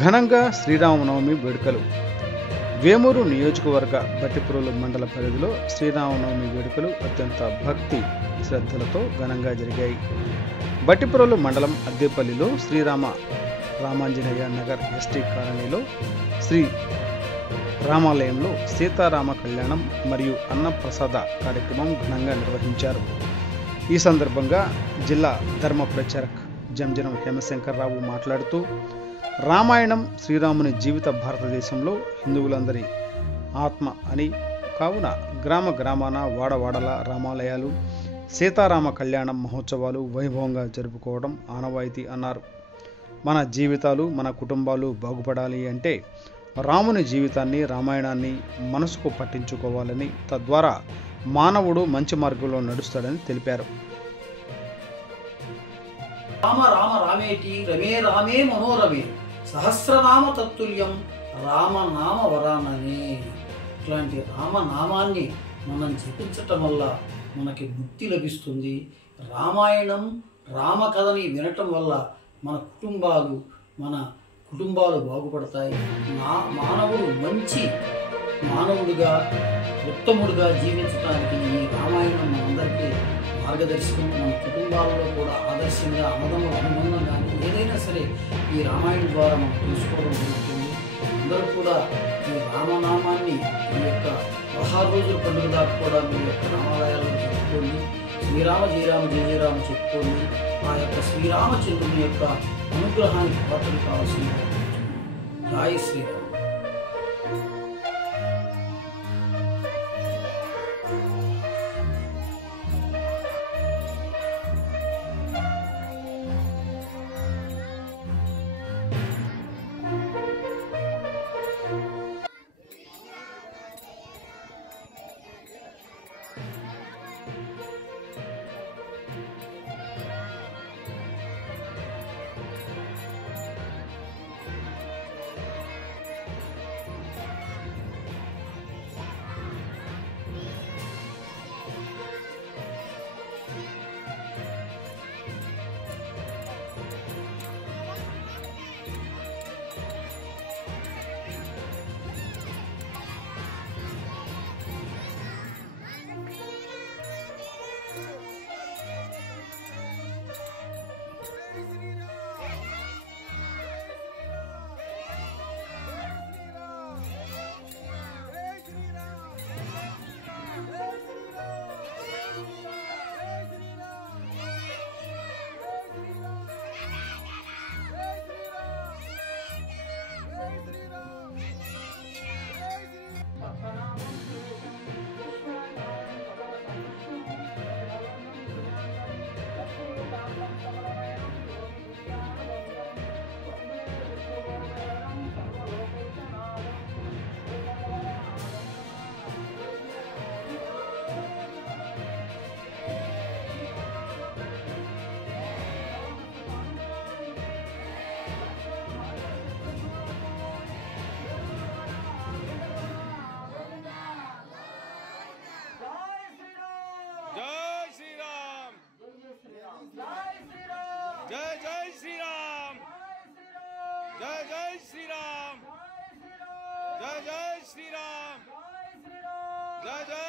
ఘనంగా శ్రీరామనవమి వేడుకలు. వేమూరు నియోజకవర్గ బట్టిప్రోలు మండల పరిధిలో శ్రీరామనవమి వేడుకలు అత్యంత భక్తి శ్రద్ధలతో ఘనంగా జరిగాయి. బట్టిప్రోలు మండలం అద్దేపల్లిలో రామాంజనేయ నగర్ ఎస్టీ కాలనీలో శ్రీ రామాలయంలో సీతారామ కళ్యాణం మరియు అన్నప్రసాద కార్యక్రమం ఘనంగా నిర్వహించారు. ఈ సందర్భంగా జిల్లా ధర్మ ప్రచారక్ జంజనం హేమశంకర్రావు మాట్లాడుతూ, రామాయణం శ్రీరాముని జీవిత భారతదేశంలో హిందువులందరి ఆత్మ అని, కావున గ్రామ గ్రామాన వాడవాడల రామాలయాలు సీతారామ కళ్యాణం మహోత్సవాలు వైభవంగా జరుపుకోవడం ఆనవాయితీ అన్నారు. మన జీవితాలు మన కుటుంబాలు బాగుపడాలి అంటే రాముని జీవితాన్ని రామాయణాన్ని మనసుకు పట్టించుకోవాలని, తద్వారా మానవుడు మంచి మార్గంలో నడుస్తాడని తెలిపారు. రామ రామ రామేటి రమే రామే మనోరమే సహస్రనామ తత్తుల్యం రామనామ వరాననే. ఇట్లాంటి రామనామాన్ని మనం జపించటం వల్ల మనకి ముక్తి లభిస్తుంది. రామాయణం రామకథని వినటం వల్ల మన కుటుంబాలు బాగుపడతాయి. మానవుడు మంచి మానవుడిగా ఉత్తముడిగా జీవించడానికి ఈ రామాయణం మనందరికీ మార్గదర్శకం. మన కుటుంబాలలో కూడా ఆదర్శంగా అన్నదమ్ముల అనుబంధం కానీ ఏదైనా సరే ఈ రామాయణం ద్వారా మనం తెలుసుకోవడం జరుగుతుంది. అందరూ కూడా ఈ రామనామాన్ని ఈ యొక్క 16 రోజుల పండుగ దాకా కూడా మీ యొక్క రామాలయాలను చెప్పుకోండి. శ్రీరామ జయరామ జయ జయరామ చెప్పుకోండి. ఆ యొక్క శ్రీరామచంద్రుని యొక్క అనుగ్రహానికి పాత్రలు కావాల్సింది. జై శ్రీరామ్. जय जय श्री राम, जय जय श्री राम, जय जय श्री राम, जय जय